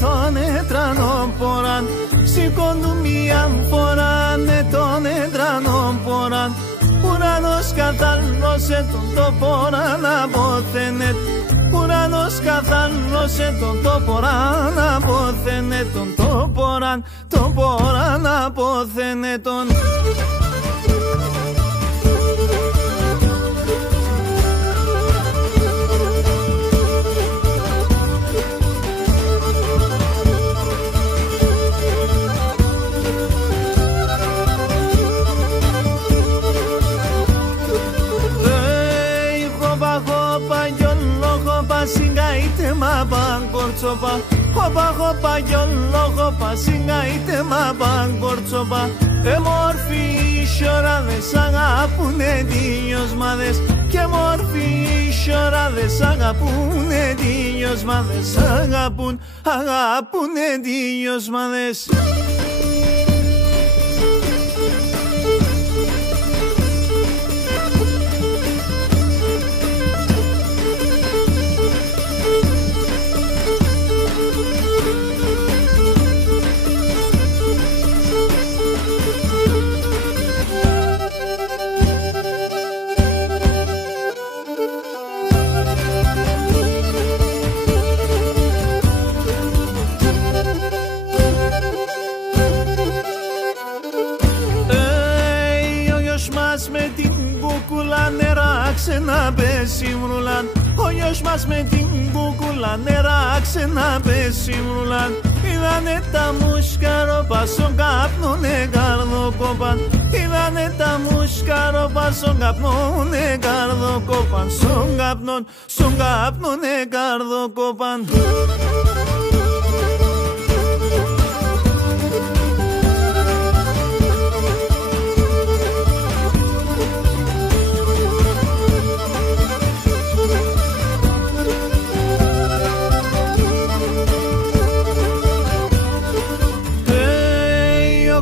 τον έτρανο ποράν. Σηκώνουν μια φορά τον έτρανο ποράν. Ουρανός καθάλωσε τον το ποράν αποθένε. Ουρανός καθάλωσε τον το ποράν αποθένε τον το ποράν αποθένε τον. Singaite ma bangortsoba, hopa hopa yollo hopa singaite ma bangortsoba. Morfi llorades agapune dios mades, que morfi llorades agapune dios mades, agapune dios mades. Με την κούκουλα νεράξε να πέσει μρουλάν. Ο γιος μας με την κούκουλα νεράξε να πέσει μρουλάν. Είδανε τα μουσκαρόπα στον καπνούνε καρδοκόπαν. Είδανε τα μουσκαρόπα στον καπνούνε καρδοκόπαν. Στον καπνούνε καρδοκόπαν.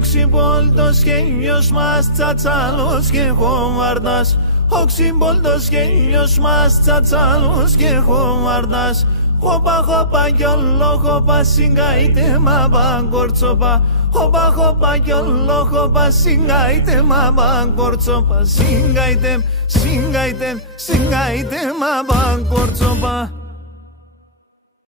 Οξυμπόλτος γέλιος μας τσατσάλος και χωμάρδας. Οξυμπόλτος γέλιος μας τσατσάλος και χωμάρδας. Χωπα χωπα γιολlo χωπα συγκαείτε μα μπαγκορτσοπα. Χωπα χωπα γιολlo χωπα συγκαείτε μα μπαγκορτσοπα. Συγκαείτε μα μπαγκορτσοπα.